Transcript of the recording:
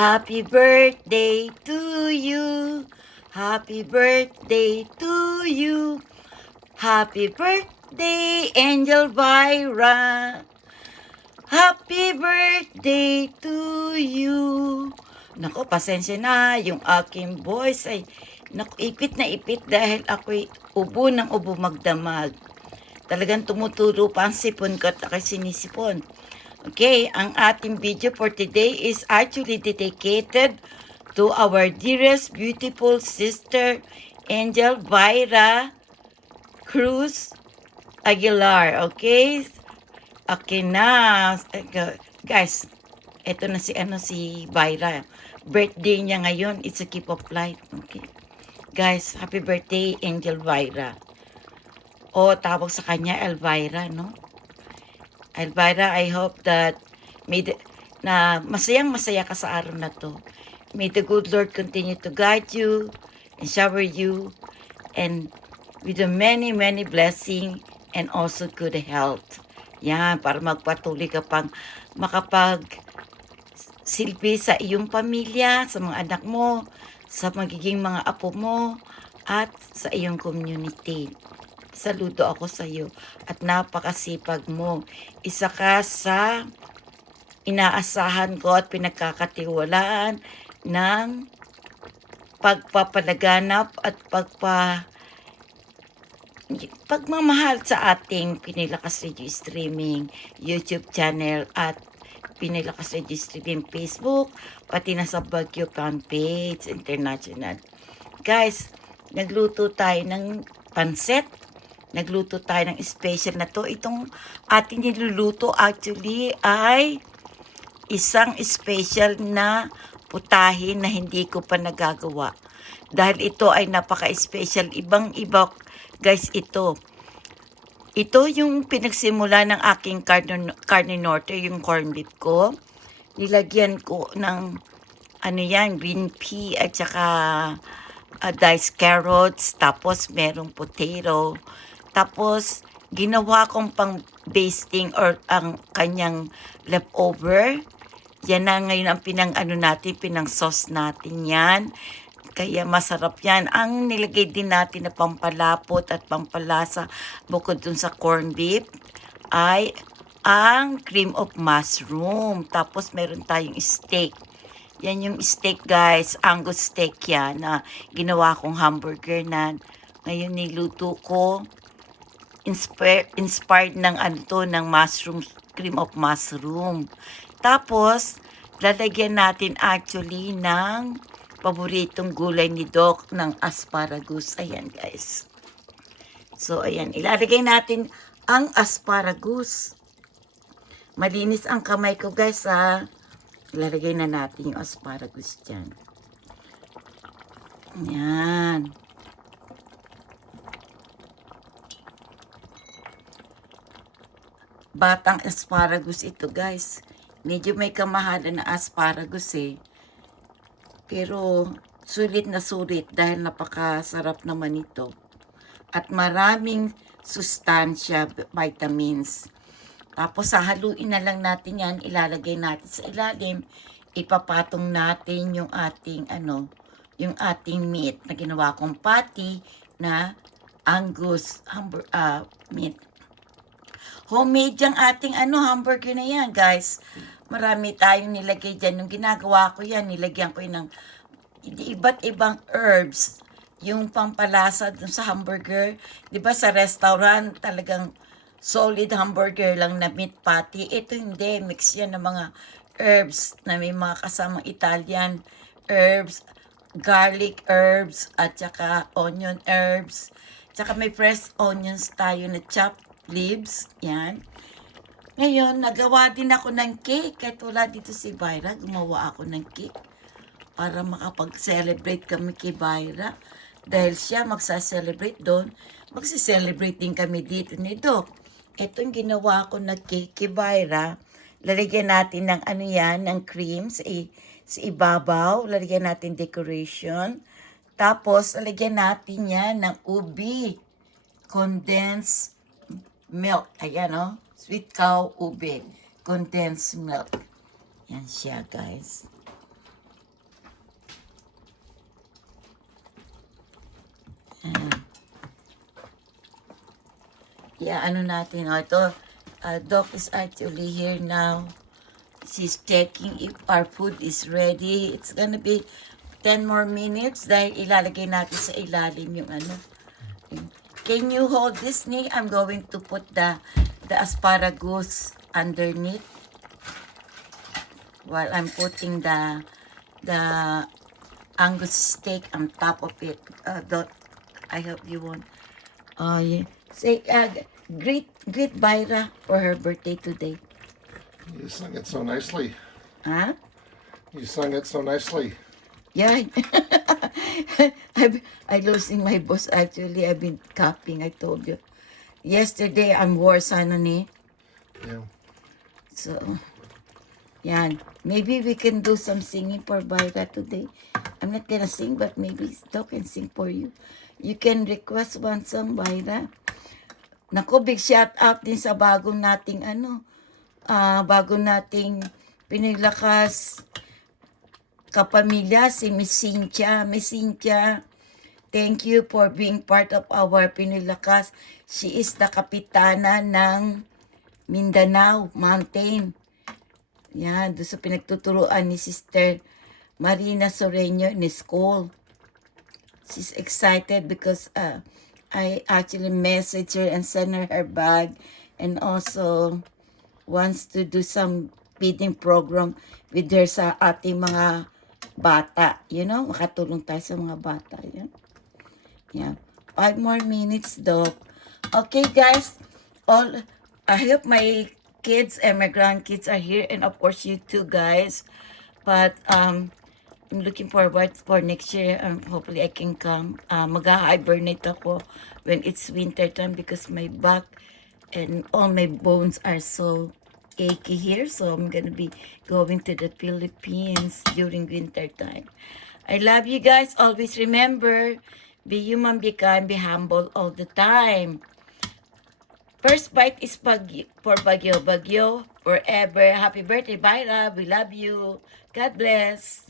Happy birthday to you. Happy birthday to you. Happy birthday, Angel Byra. Happy birthday to you. Nako, pasensya na. Yung aking voice ay ipit na ipit dahil ako'y ubo ng ubo magdamag. Talagang tumuturo pa ang sipon ko at ako'y sinisipon. Okay, ang ating video for today is actually dedicated to our dearest, beautiful sister, Angel Byra Cruz Aguilar. Okay? Okay na. Guys, eto na si Byra. Birthday niya ngayon. It's a keep of light. Okay. Guys, happy birthday, Angel Byra. O, tawag sa kanya, Elvira, no? Elvira, I hope that na masayang-masaya ka sa araw na to. May the good Lord continue to guide you and shower you and with the many, many blessing and also good health. Yan, para magpatuloy ka pang makapag-silbi sa iyong pamilya, sa mga anak mo, sa magiging mga apo mo, at sa iyong community. Saludo ako sa iyo at napakasipag mo. Isa ka sa inaasahan ko at pinagkakatiwalaan ng pagpapalaganap at pagmamahal sa ating Pinilakas Radio Streaming YouTube channel at Pinilakas Radio Streaming Facebook, pati na sa Baguio fan page international. Guys, nagluto tayo ng pansit. Nagluto tayo ng special na to. Itong ating niluluto actually ay isang special na putahin na hindi ko pa nagagawa. Dahil ito ay napaka-special. Ibang-iba, guys, ito. Ito yung pinagsimula ng aking carne norte, yung corned beef ko. Nilagyan ko ng green pea at saka diced carrots. Tapos merong potato. Tapos, ginawa kong pang basting or ang kanyang leftover. Yan na ngayon ang pinang sauce natin yan. Kaya masarap yan. Ang nilagay din natin na pampalapot at pampalasa bukod dun sa corned beef ay ang cream of mushroom. Tapos meron tayong steak. Yan yung steak, guys. Angus steak yan na ginawa kong hamburger na ngayon niluto ko. Inspired ng ng mushroom, cream of mushroom. Tapos, lalagyan natin actually ng paboritong gulay ni Doc ng asparagus. Ayan, guys. So, ayan. Ilalagay natin ang asparagus. Malinis ang kamay ko, guys, ha. Ilalagay na natin yung asparagus dyan. Ayan. Batang asparagus ito, guys. Medyo may kamahalan na asparagus eh. Pero sulit na sulit dahil napakasarap naman ito. At maraming sustansya, vitamins. Tapos hahaluin na lang natin yan, ilalagay natin sa ilalim. Ipapatong natin yung ating yung ating meat na ginawa kong patty na Angus meat. Homemade yung ating hamburger na yan, guys. Marami tayong nilagay dyan. Yung ginagawa ko yan, nilagyan ko yan ng iba't ibang herbs. Yung pampalasa dun sa hamburger. Diba sa restaurant, talagang solid hamburger lang na meat patty. Ito hindi, mix yan ng mga herbs na may mga kasamang Italian herbs, garlic herbs, at saka onion herbs. Tsaka may fresh onions tayo na chopped leaves, yan. Ngayon, nagawa din ako ng cake. Kahit wala dito si Byra, gumawa ako ng cake para makapag-celebrate kami kay Byra. Dahil siya magsa-celebrate doon, magsa-celebrate din kami dito ni Doc. Ito yung ginawa ko na cake kay Byra. Lalagyan natin ng ng cream sa ibabaw. Lalagyan natin decoration. Tapos, lalagyan natin yan ng ubi. Condensed milk. Ayan, sweet cow ube. Condensed milk. Yan siya, guys. Yeah, ano natin. Ito, Doc is actually here now. She's checking if our food is ready. It's gonna be 10 more minutes dahil ilalagay natin sa ilalim yung ano. Can you hold this, Nick? I'm going to put the asparagus underneath while I'm putting the Angus steak on top of it. Dot, I hope you won't. Oh yeah. Say, greet Byra for her birthday today. You sung it so nicely. Huh? You sung it so nicely. Yeah. I losing my voice actually. I've been coughing, I told you. Yesterday, I'm worse, ano ni. Yeah. So, yan. Maybe we can do some singing for Byra today. I'm not gonna sing, but maybe Doc can sing for you. You can request one song, Byra. Nako, big shout out din sa bagong nating bagong nating Pinilakas kapamilya, si Miss Cynthia. Miss Cynthia, thank you for being part of our Pinilakas. She is the kapitana ng Mindanao Mountain. Yan, doon sa pinagtuturuan ni Sister Marina Soreño in school. She's excited because I actually messaged her and sent her bag, and also wants to do some feeding program with her sa ating mga bata. You know, makatulong tayo sa mga bata. Yan. Yeah. 5 more minutes, Doc. Okay, guys. I hope my kids and my grandkids are here, and of course you too, guys. But I'm looking forward for next year. Hopefully I can come. Mag-hibernate ako when it's winter time because my back and all my bones are so achy here. So I'm gonna be going to the Philippines during winter time. I love you guys. Always remember, be human, be kind, be humble all the time. First bite is for Bagyo. Bagyo forever. Happy birthday, Byra. We love you. God bless.